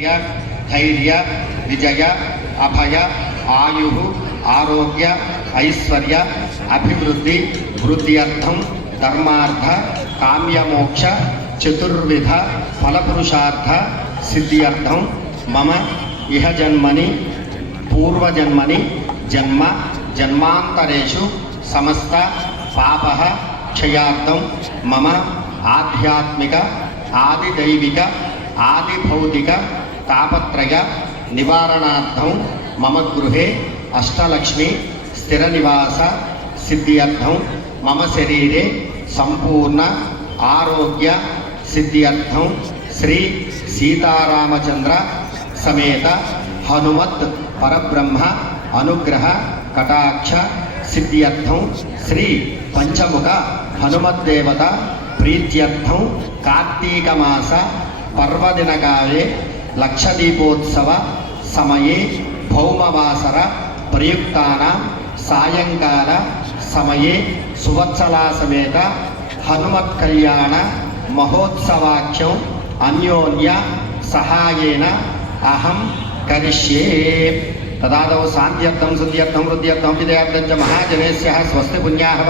धैर्य विजय अभय आयु आरोग्य ऐश्वर्य अभिवृद्धि वृद्ध्यर्थं धर्मार्थ काम्यमोक्ष चतुर्विध फलपुरुषार्थ सिद्ध्यर्थं मम इह जन्मनि पूर्वजन्मनि जन्म जन्मांतरेषु समस्त पापः क्षयार्थं मम आध्यात्मिक आदिदैविक आदिभौतिक तापत्रय निवारणार्थं मम गृहे अष्टलक्ष्मी स्थिरनिवास सिद्ध्यर्थं मम शरीरे संपूर्ण आरोग्य सिद्ध्यर्थं श्री सीतारामचंद्र समेत हनुमत् परब्रह्म अनुग्रह कटाक्ष सिद्ध्यर्थं श्री पंचमुख हनुमद्देवता प्रीत्यर्थं कार्तीक मास पर्वदिनकाले लक्षदीपोत्सव समये भौमवासर प्रयुक्तानां सायंकाल समये सुवत्सला समेत हनुमत्कल्याण महोत्सवाख्यं अन्योन्य सहायेन अहं करिष्ये। तदादौ शान्त्यर्थं शुद्ध्यर्थं वृद्ध्यर्थं विदयार्थं च महाजनेभ्यः स्वस्ति पुण्याः